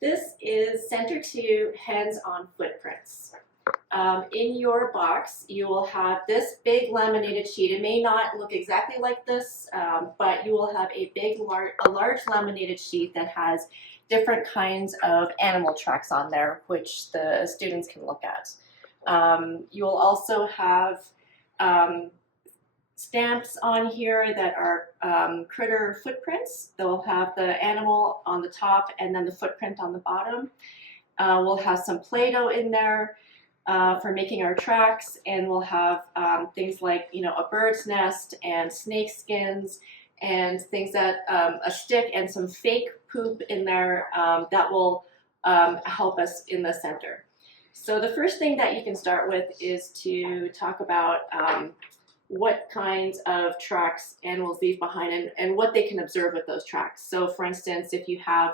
This is Center 2 Hands-on Footprints. In your box, you will have this big laminated sheet. It may not look exactly like this, but you will have a large laminated sheet that has different kinds of animal tracks on there, which the students can look at. You will also have stamps on here that are critter footprints. They'll have the animal on the top and then the footprint on the bottom. We'll have some Play-Doh in there for making our tracks, and we'll have things like, a bird's nest and snake skins and things that, a stick and some fake poop in there that will help us in the center. So the first thing that you can start with is to talk about what kinds of tracks animals leave behind and what they can observe with those tracks. So for instance, if you have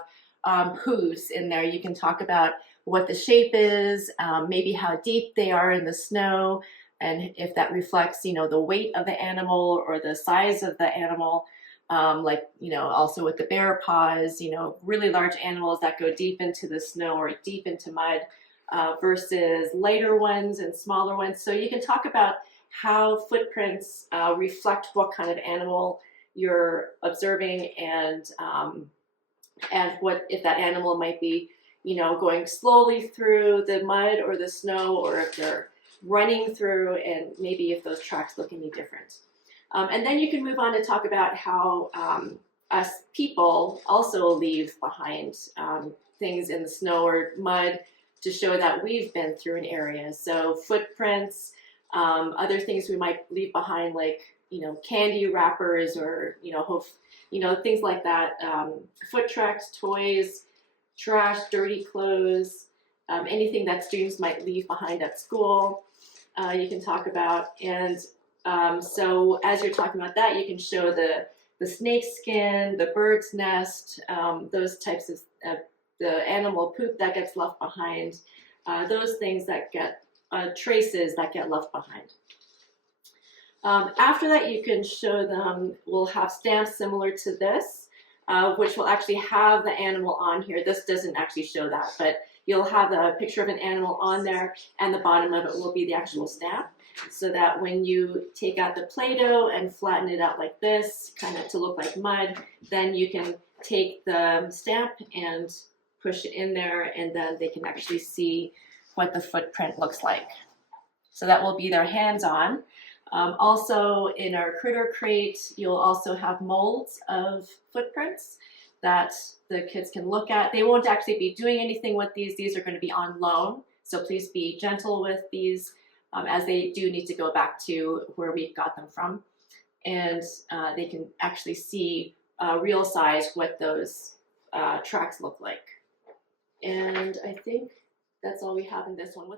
hooves in there, you can talk about what the shape is, maybe how deep they are in the snow, and if that reflects, the weight of the animal or the size of the animal. Also with the bear paws, really large animals that go deep into the snow or deep into mud versus lighter ones and smaller ones. So you can talk about how footprints reflect what kind of animal you're observing, and what if that animal might be, going slowly through the mud or the snow, or if they're running through, and maybe if those tracks look any different. And then you can move on to talk about how us people also leave behind things in the snow or mud to show that we've been through an area. So footprints, other things we might leave behind, like candy wrappers, or things like that. Foot tracks, toys, trash, dirty clothes, anything that students might leave behind at school. You can talk about, and so as you're talking about that, you can show the snake skin, the bird's nest, those types of the animal poop that gets left behind, those things that get traces that get left behind. After that, you can show them, we'll have stamps similar to this, which will actually have the animal on here. This doesn't actually show that, but you'll have a picture of an animal on there, and the bottom of it will be the actual stamp, so that when you take out the Play-Doh and flatten it out like this, kind of to look like mud, then you can take the stamp and push it in there, and then they can actually see what the footprint looks like. So that will be their hands-on. Also in our critter crate, you'll also have molds of footprints that the kids can look at. They won't actually be doing anything with these. These are going to be on loan, so please be gentle with these, as they do need to go back to where we got them from. And they can actually see real size what those tracks look like. And I think that's all we have in this one.